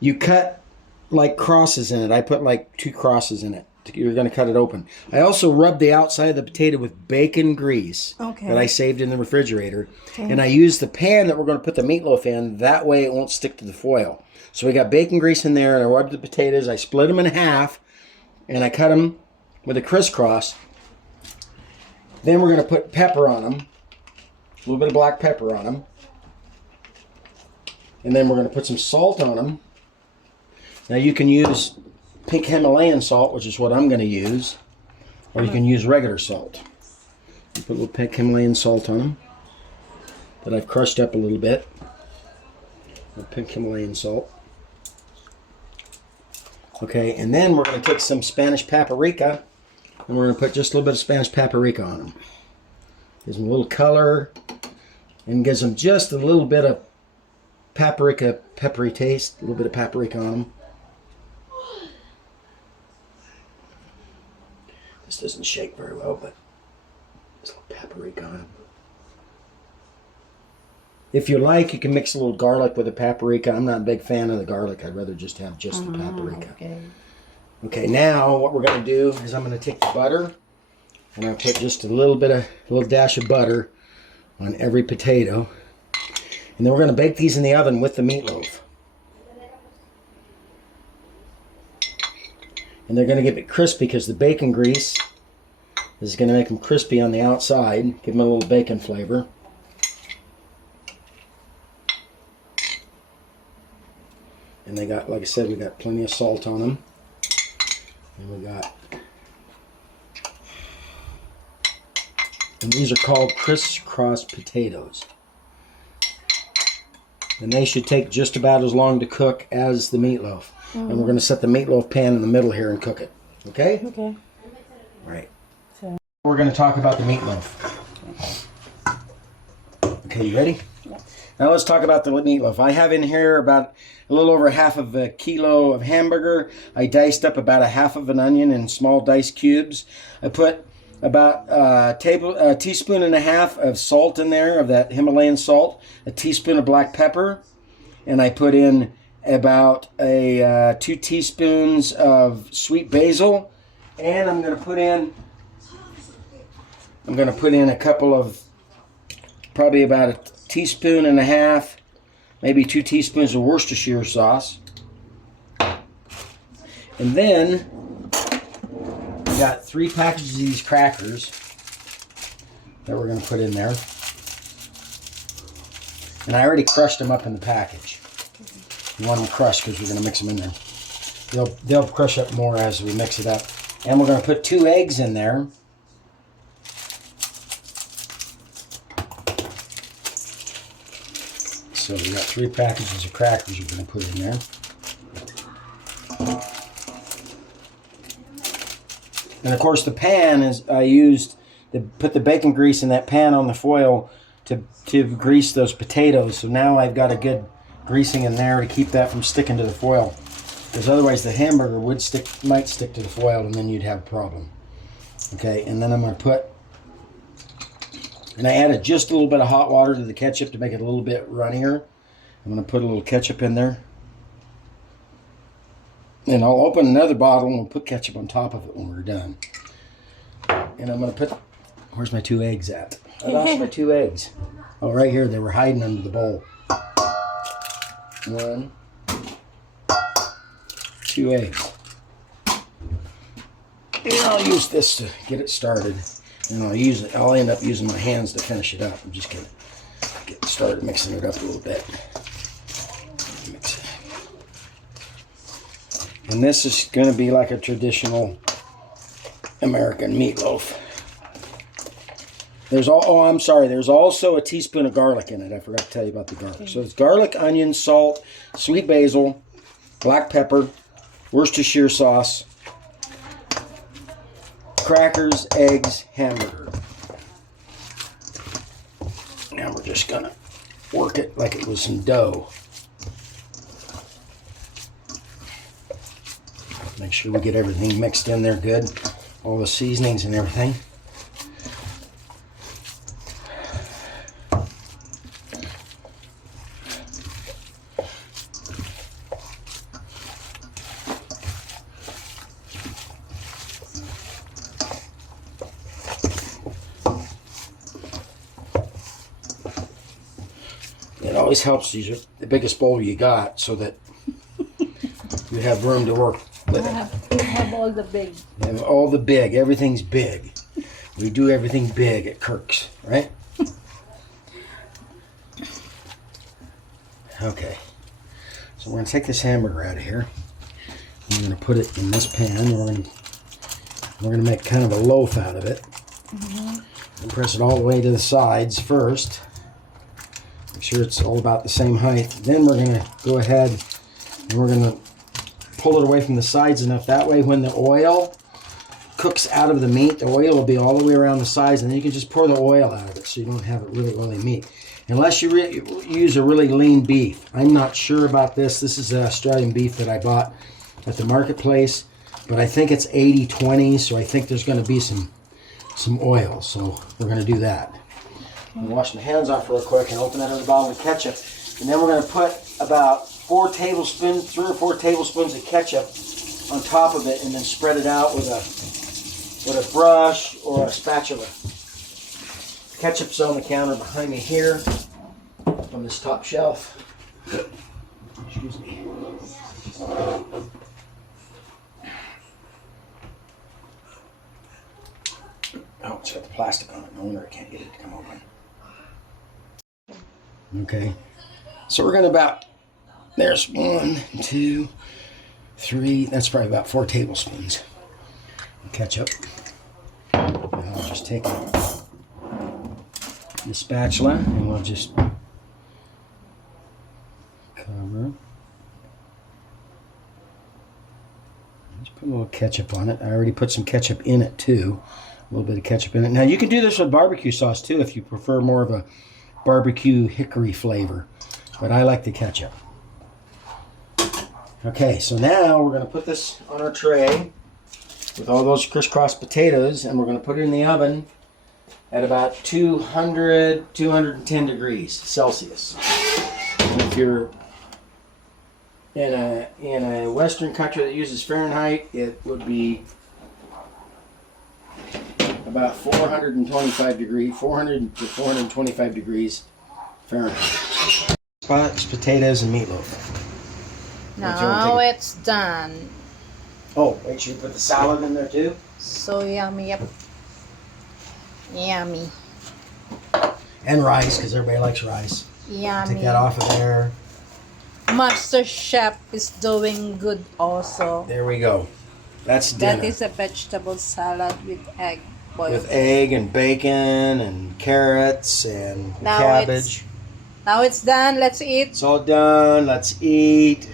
you cut like crosses in it. I put like 2 crosses in it. You're going to cut it open. I also rubbed the outside of the potato with bacon grease that I saved in the refrigerator. Okay. And I used the pan that we're going to put the meatloaf in. That way it won't stick to the foil. So we got bacon grease in there, and I rubbed the potatoes. I split them in half, and I cut them with a crisscross. Then we're going to put pepper on them, a little bit of black pepper on them. And then we're going to put some salt on them. Now you can use pink Himalayan salt, which is what I'm going to use, or you can use regular salt. You put a little pink Himalayan salt on them that I've crushed up a little bit. Pink Himalayan salt. Okay, and then we're going to take some Spanish paprika, and we're going to put just a little bit of Spanish paprika on them. Gives them a little color, and gives them just a little bit of paprika, peppery taste, a little bit of paprika on them. This doesn't shake very well, but just a little paprika on them. If you like, you can mix a little garlic with the paprika. I'm not a big fan of the garlic. I'd rather just have just the paprika. Okay, now what we're going to do is I'm going to take the butter, and I'll put just a little dash of butter on every potato. And then we're going to bake these in the oven with the meatloaf. And they're going to get it crispy because the bacon grease is going to make them crispy on the outside, give them a little bacon flavor. And they got, like I said, we got plenty of salt on them. And these are called crisscross potatoes. And they should take just about as long to cook as the meatloaf. And we're going to set the meatloaf pan in the middle here and cook it. Okay? Okay. All right. So we're going to talk about the meatloaf. Okay, you ready? Yeah. Now let's talk about the meatloaf. I have in here about a little over half of a kilo of hamburger. I diced up about a half of an onion in small diced cubes. I put about a teaspoon and a half of salt in there, of that Himalayan salt, a teaspoon of black pepper, and I put in about 2 teaspoons of sweet basil, and I'm going to put in a couple of, probably about a teaspoon and a half, maybe 2 teaspoons of Worcestershire sauce. And then we got 3 packages of these crackers that we're going to put in there. And I already crushed them up in the package. You want them crushed because we're going to mix them in there. They'll crush up more as we mix it up. And we're going to put 2 eggs in there. So we got 3 packages of crackers we're going to put in there. And of course the pan is, I used to put the bacon grease in that pan on the foil to grease those potatoes. So now I've got a good greasing in there to keep that from sticking to the foil. Because otherwise the hamburger might stick to the foil, and then you'd have a problem. Okay, and then I'm going to put, and I added just a little bit of hot water to the ketchup to make it a little bit runnier. I'm going to put a little ketchup in there. And I'll open another bottle and we'll put ketchup on top of it when we're done. And I'm going to put, where's my 2 eggs at? I lost my 2 eggs. Oh, right here. They were hiding under the bowl. 1, 2 eggs. And I'll use this to get it started. And I'll end up using my hands to finish it up. I'm just going to get started mixing it up a little bit. Mix it. And this is going to be like a traditional American meatloaf. There's also a teaspoon of garlic in it. I forgot to tell you about the garlic. So it's garlic, onion, salt, sweet basil, black pepper, Worcestershire sauce, crackers, eggs, hamburger. Now we're just gonna work it like it was some dough. Make sure we get everything mixed in there good. All the seasonings and everything. always helps to use the biggest bowl you got so that you have room to work with it. We have all the big. You have all the big. Everything's big. We do everything big at Kirk's, right? Okay. So we're going to take this hamburger out of here. We're going to put it in this pan. We're going to make kind of a loaf out of it. And press it all the way to the sides first. Make sure it's all about the same height. Then we're going to go ahead and we're going to pull it away from the sides enough. That way when the oil cooks out of the meat, the oil will be all the way around the sides, and then you can just pour the oil out of it so you don't have it really oily meat. Unless you use a really lean beef. I'm not sure about this. This is Australian beef that I bought at the marketplace, but I think it's 80-20, so I think there's going to be some oil, so we're going to do that. I'm going to wash my hands off real quick and open that other bottle of ketchup, and then we're going to put about 3 or 4 tablespoons of ketchup on top of it, and then spread it out with a brush or a spatula. Ketchup's on the counter behind me here on this top shelf. Excuse me. Oh, it's got the plastic on it. No wonder I can't get it to come open. Okay. So we're going to there's 1, 2, 3, that's probably about 4 tablespoons of ketchup. And I'll just take the spatula and we'll just cover. Just put a little ketchup on it. I already put some ketchup in it too. A little bit of ketchup in it. Now you can do this with barbecue sauce too if you prefer more of a barbecue hickory flavor. But I like the ketchup. Okay, so now we're going to put this on our tray with all those crisscross potatoes, and we're going to put it in the oven at about 210 degrees Celsius. And if you're in a Western country that uses Fahrenheit, it would be about 400 to 425 degrees Fahrenheit. Spots, potatoes, and meatloaf. Now it's done. Oh, wait, should we put the salad in there too? So yummy, yep. Yummy. And rice, because everybody likes rice. Yummy. Take that off of there. Master Chef is doing good also. There we go. That's dinner. That is a vegetable salad with egg. Boiled. With egg and bacon and carrots and cabbage. Now it's done. Let's eat. It's all done. Let's eat.